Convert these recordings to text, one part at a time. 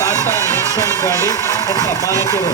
ಟಾಟಾ ನೆಕ್ಸಾನ್ ಗಾಡಿ ಅಂತ ಮಾಲೀಕರು.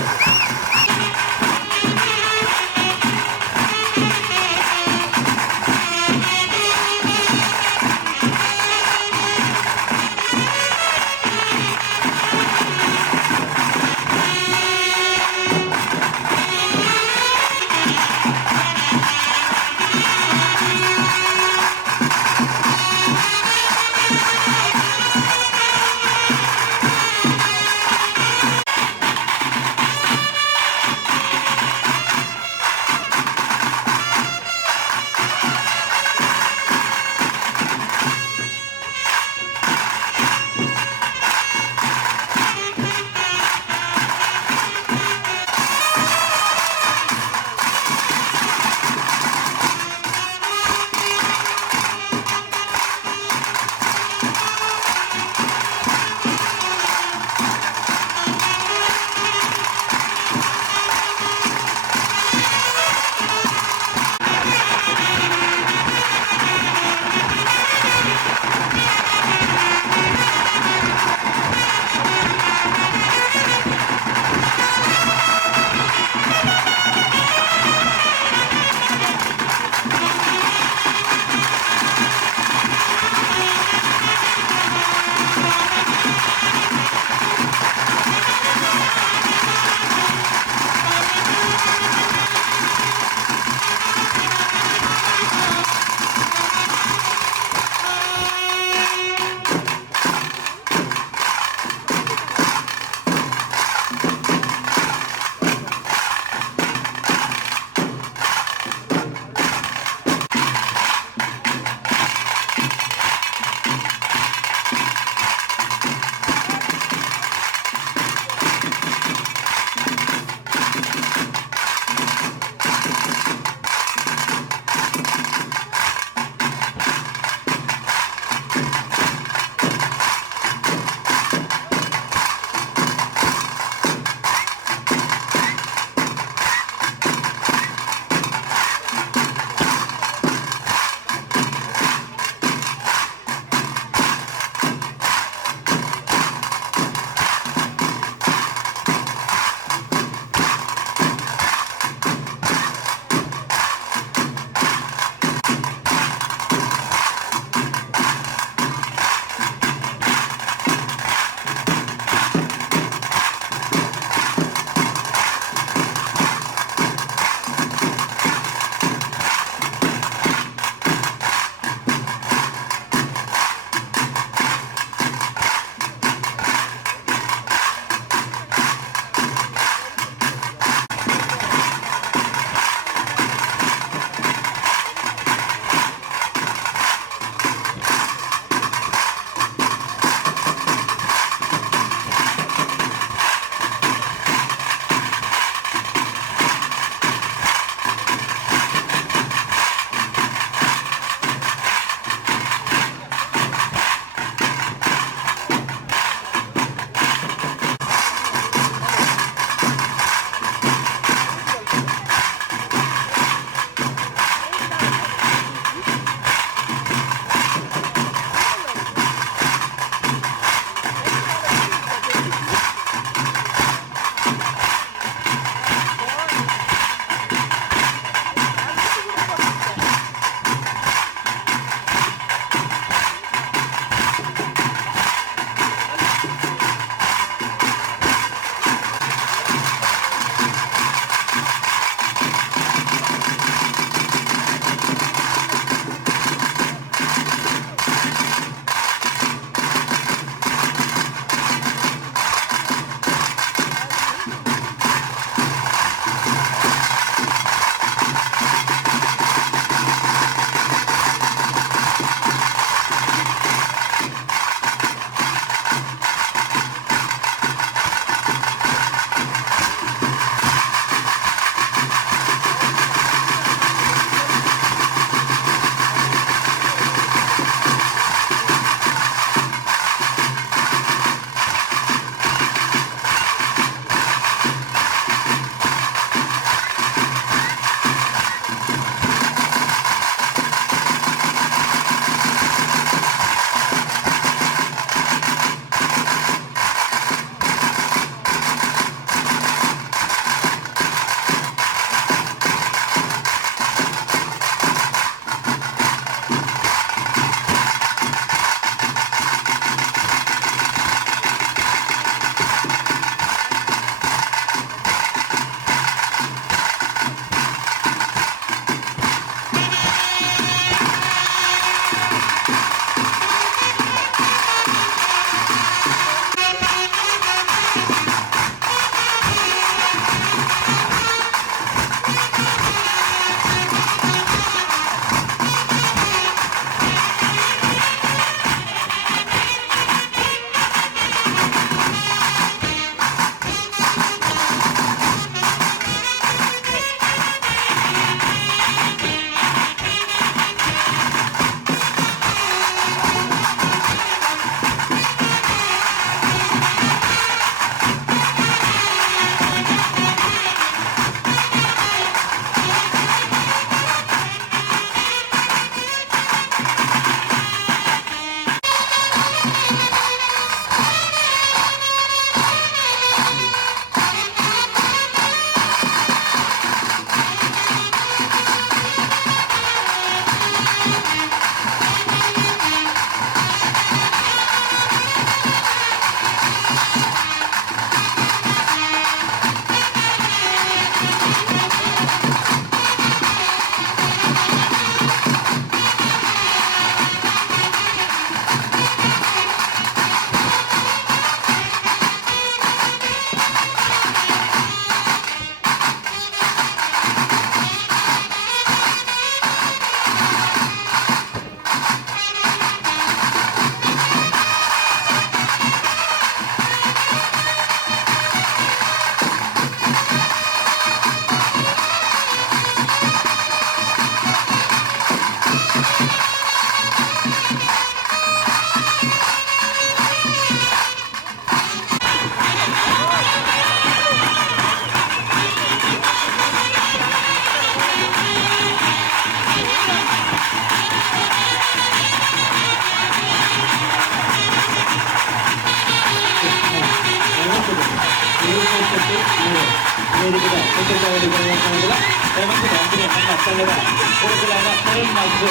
ಮುಂದಿನ ಹೊಡಿಕೊಳ್ಳುವುದಿಲ್ಲ. ದಯಮಾಡಿ ಅಂತಿನ ನಮ್ಮ ತಂಡದ ಹುಡುಗರಾದ ತರುಣ್ ಮತ್ತು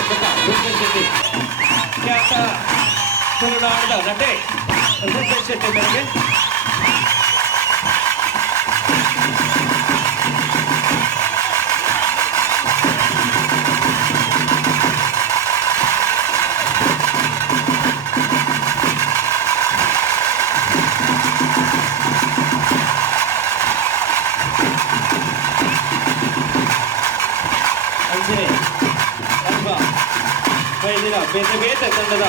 ರೂಪೇಶ್ ಶೆಟ್ಟಿ ಖ್ಯಾತ ತುಳುನಾಡದ ನಟೆ ರೂಪೇಶ್ ಶೆಟ್ಟಿ ಅವರಿಗೆ ಬೇತೆ ಬೇತೆ ತಂಡದ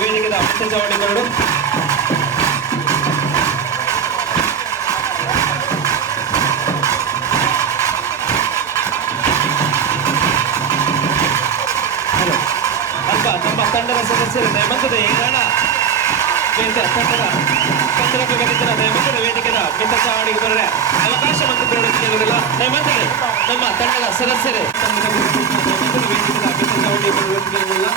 ವೇದಿಕೆದ ಚವಾಣಿಗಳು ಅಲ್ಪ ನಮ್ಮ ತಂಡದ ಸದಸ್ಯರು ದಯಮಂತದ ಏನಾಣ ಬೇತೆ ತಂಡದ ತಂಡಕ್ಕೆ ವೇದಿಕೆದ ದಯಮಂತದ ವೇದಿಕೆದ ಮಿತ ಚವಾಣಿಗೆ ಬರರೆ ಅವಕಾಶ ಮತ್ತು ಕೊಡುತ್ತಿಲ್ಲ. ದಯಮಂತದೆ ನಮ್ಮ ತಂಡದ ಸದಸ್ಯರೇ ತಂಡದ ವೇದಿಕೆದ ಮಿತ ಚವಾಣಿಗೆ ಬರುವುದಿಲ್ಲ.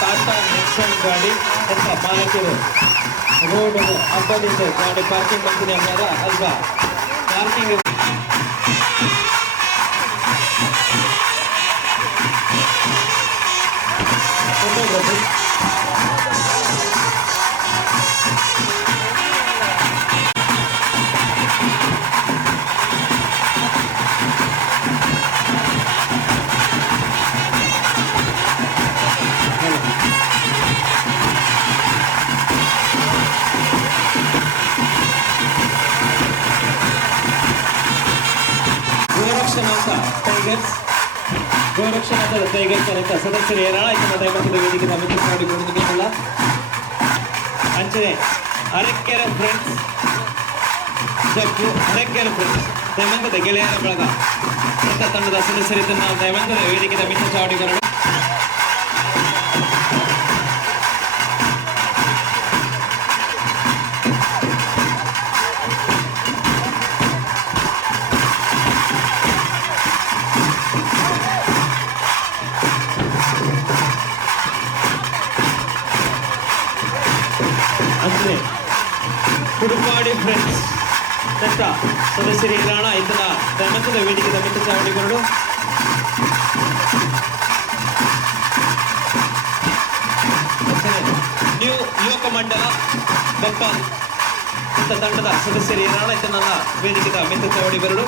टाटा नेक्सन गाड़ी मालकರು ರೋಡ್ ಅಡ್ಡದಿಂದ ಗಾಡಿ ಪಾರ್ಕಿಂಗ್ ಮಾಡ್ತೀನಿ ಅಂತಾರ ಅಲ್ವಾ ಪಾರ್ಕಿಂಗ್ ಟೈಗರ್ಸ್ ಗೋರಕ್ಷಣಾ ದಳ ಟೈಗರ್ಸ್ ಅಂತ ಸದಸ್ಯರು ಏರಾಳಾಯ್ತು ದಯಮಂತದ ವೇದಿಕೆ ಮಿತ್ರ ಮಾಡಿಕೊಂಡಿದ್ದಲ್ಲ ಅಂಚನೆ ಅರೆಕೆರೆ ಫ್ರೆಂಡ್ಸ್ ಜಗ್ಗು ಅರೆಕೆರೆ ಫ್ರೆಂಡ್ಸ್ ದಯಮಂತದ ಗೆಳೆಯರ ಬಳಗ ಅಂತ ತಂಡದ ಸದಸ್ಯರಿದ್ದ ನಾವು ದಯಮಂತದ ವೇದಿಕೆ ಮಿತ್ರ ಚಾವಡಿಗರಡು ಕುಡುಪಾಡಿ ಫ್ರೆಂಡ್ಸ್ ಅಂತ ಸದಸ್ಯರು ಇರೋಣ ಇದನ್ನ ದಯಮಂತದ ವೇದಿಕೆ ಮಿತ್ರ ಚಾವಡಿಗರಡು ನ್ಯೂ ಯುವಕ ಮಂಡಲ ಬಪ್ಪ ಅಂತ ತಂಡದ ಸದಸ್ಯರು ಇರೋಣ ಇದನ್ನ ವೇದಿಕೆ ಮಿತ್ರ ಚಾವಡಿಗರಡು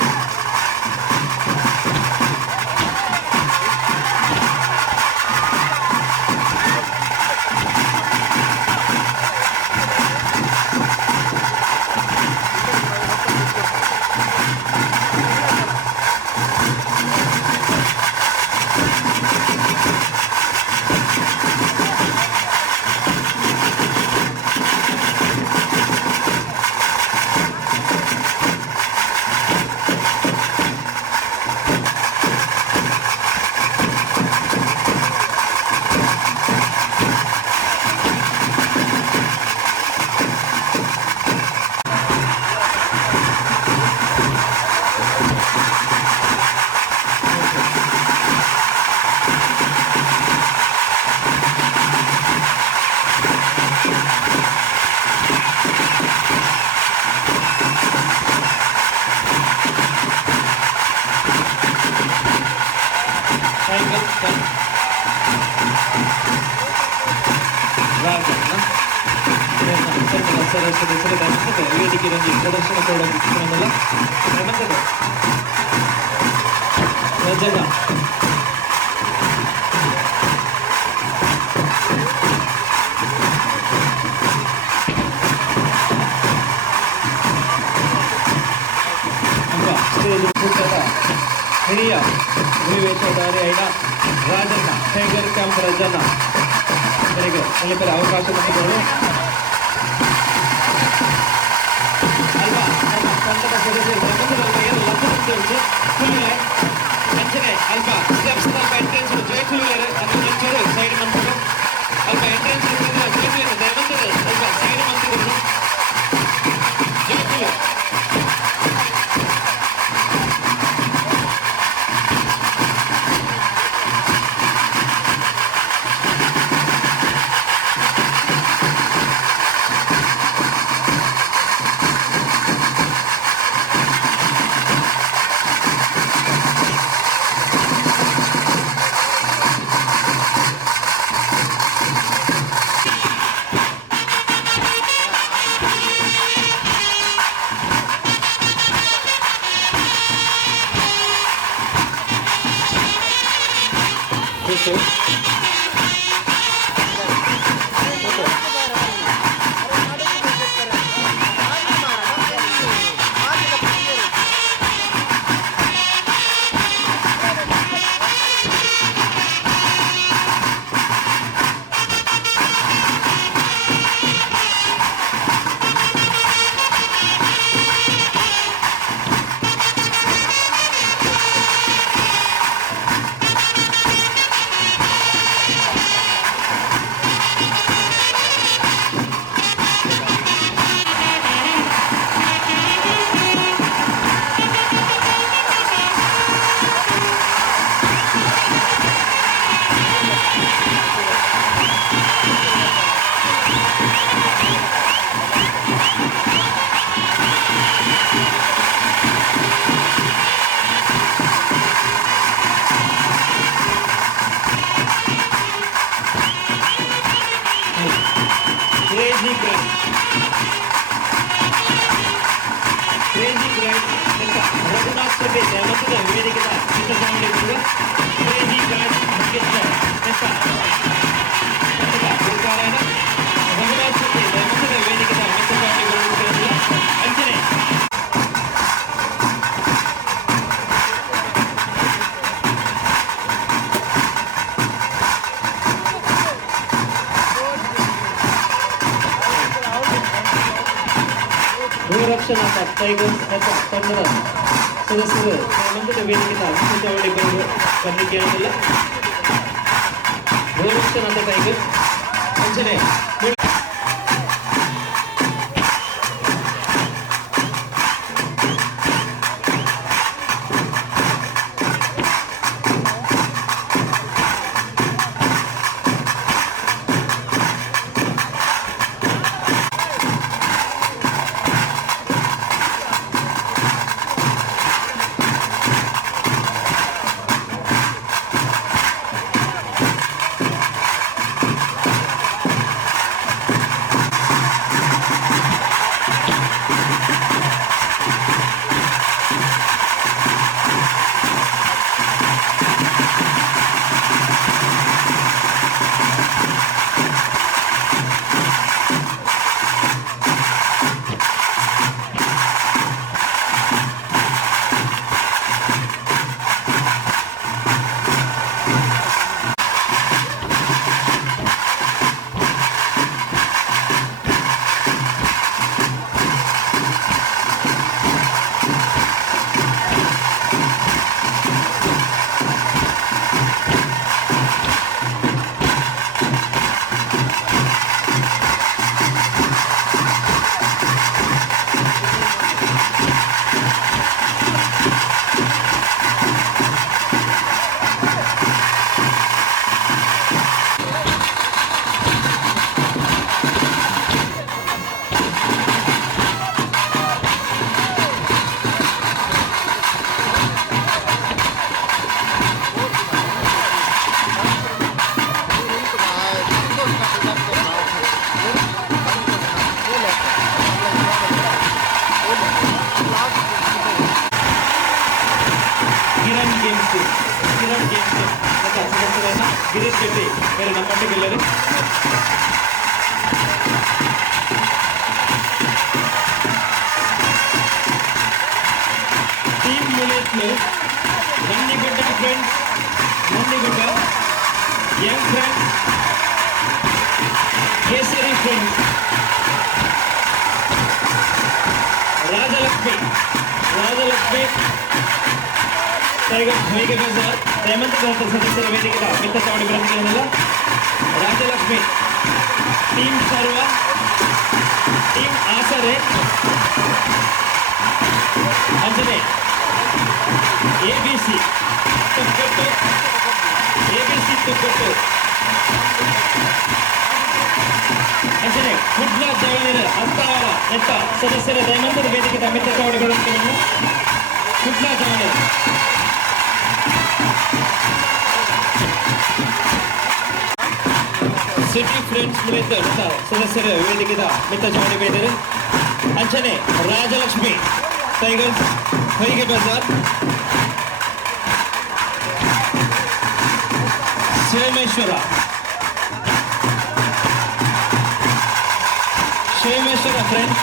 ವೇದಿಕೆ ಪ್ರದರ್ಶನ ಕೊಡೋದಿಲ್ಲ ರಜಗ ಸ್ಟೇಜ್ ಪುಟ್ಟದ ಹಿರಿಯ ವೇಷಧಾರಿ ಐಡ ರಾಜಣ್ಣ ಟೈಗರ್ ಕ್ಯಾಂಪ್ ರಾಜಣ್ಣ ಅವರಿಗೆ ನೆನಪರ ಅವಕಾಶ ಮಾಡಿಕೊಂಡು ಅಲ್ವಾ ನಮ್ಮ ತಂಡದ ಸದಸ್ಯರು ಏನು ಲಕ್ಷ ಅಂಚನೆ ಅಲ್ಪ ಸ್ಟೆಪ್ಸ್ ಅಲ್ಪ ಎಂಟ್ರೆನ್ಸ್ ಜೈಕುಲರ್ ಅದು ನಂಚರು ಸೈಡ್ ಮಂತ್ರು ಅಲ್ಪ ಎಂಟ್ರೆನ್ಸ್ ಜೈಕುಲರ್ ದಯಮಂತರು ಅಲ್ಪ ಸೈಡ್ ಮಂತ್ರು ಜೈಕುಲರ್ ವೃಕ್ಷನಾಥ ಟೈಗರ್ಸ್ ತಂಡದ ಸದಸ್ಯರು ಮಂದಿರ ವೇದಿಕೆಯ ಚೌಡಿ ಬರಲಿಕ್ಕೆ ಏನಿಲ್ಲ. ವೃಕ್ಷನಾಥ ಟೈಗರ್ಸ್ ಅಂಚನೆ ಗಿರೀಶ್ ಶೆಟ್ಟಿ ಬೇರೆ ನಮ್ಮೊಟ್ಟಿಗೆಲ್ಲರೂ ಟೀಮ್ ಯೂನಿಟ್ಲು ನನ್ನಿಗುಡ್ಡ ಫ್ರೆಂಡ್ಸ್ ನನ್ನಿಗುಡ್ಡ ಯಂಗ್ ಫ್ರೆಂಡ್ಸ್ ಕೇಸರಿ ಫ್ರೆಂಡ್ಸ್ ರಾಜಲಕ್ಷ್ಮಿ ಟೈಗರ್ ಹೊಯ್ಗೆ ಬಜಾರ್ ನೇಮಂತ್ರಿತ ಸದಸ್ಯರ ವೇದಿಕೆಯ ಮಿತ್ತ ಚಾವಡಿ ಬರಲಿಲ್ಲ. ರಾಜಲಕ್ಷ್ಮಿ ಟೀಮ್ ಸರ್ವ ಟೀಮ್ ಆಸರೆ ಅಂಜನೆ ಎಬಿಸಿ ತುಕ್ಕಟ್ಟು ಅಂಜನೆ ಕುಡ್ಲ ಚವಣಿರ ಹತ್ತಾವರ ಎತ್ತ ಸದಸ್ಯರ ನೇಮಂತ್ರಿತ ವೇದಿಕೆಯ ಮಿತ್ತ ಚಾವಡಿ ಬರಲಿಲ್ಲ. ಕುಡ್ಲ ಚವಣಿರ ಸಿಟಿ ಫ್ರೆಂಡ್ಸ್ ಮಿಳಿತ ಸದಸ್ಯರ ವೇದಿಕೆದ ಮಿತ್ತ ಚಾವಡಿ ಬೇದರೆ ಅಂಚನೆ ರಾಜಲಕ್ಷ್ಮಿ ಟೈಗರ್ಸ್ ಹೊಯ್ಗೆ ಬಜಾರ್ ಶಿವಮೇಶ್ವರ ಫ್ರೆಂಡ್ಸ್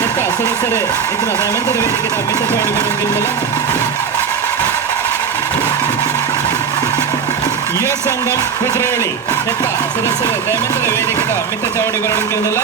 ಮಿತ್ತ ಸದಸ್ಯರ ಇದನ್ನ ನೇಮಂತ್ರಿತ ವೇದಿಕೆದ ಮಿತ್ತ ಚಾವಡಿ ಬರೋದಿಲ್ಲ. ಯುವ ಸಂಘಂ ಕುದ್ರೋಳಿ ಮಿತ್ತ ಸದಸ್ಯರ ನೇಮಂತ್ರಿತ ವೇದಿಕೆದ ಮಿತ್ತ ಚಾವಡಿ ಬರೋದಿಲ್ಲ.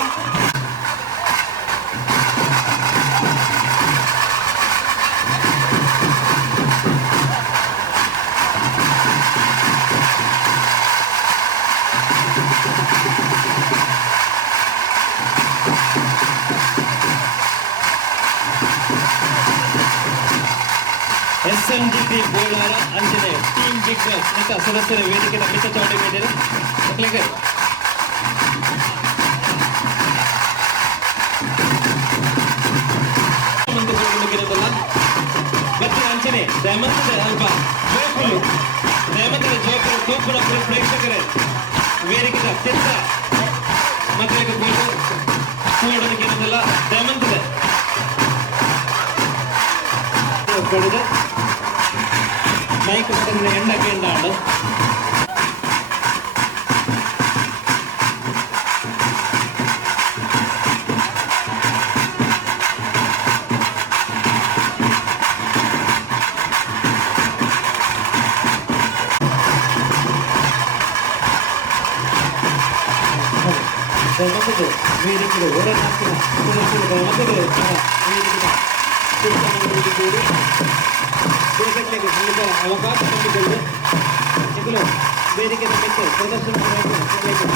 SNDP Bolara Anjane team big boss ಮಿತ್ತ ಸದಸ್ಯರ ವೇದಿಕೆಯ ಮಿತ್ತ ಚಾವಡಿ ಬೇಡಿದೆ ಮತ್ತೆ ಅಂಚನೆ ನೇಮಂತ್ರಿತ ಅಲ್ಪ ಜೋಕುಲು ತೂಪುನ ಪ್ರೇಕ್ಷಕರೇ ವೇದಿಕೆಯ ಚಿತ್ರ ಮಕ್ಕಳಿಗೆ ಕೂಡೋದಕ್ಕೆ ಇರೋದಿಲ್ಲ. ನೇಮಂತ್ರಿತ ಮೈಕ್ ಎಂಡಕ್ಕೆ ಎಂಡಾಡು Gracias. ವೇದಿಕೆಗೆ ಹೊರನಾಡಿನ ಪ್ರದರ್ಶನದ ಮೊದಲು ವೇದಿಕೆಯ ದೇಶಕ್ಕೆ ಉಳಿದ ಅವಕಾಶ ನೀಡಿದರು. ಈಗಲೂ ವೇದಿಕೆ ಮೇಲೆ ಪ್ರದರ್ಶನ ಮಾಡಬೇಕು.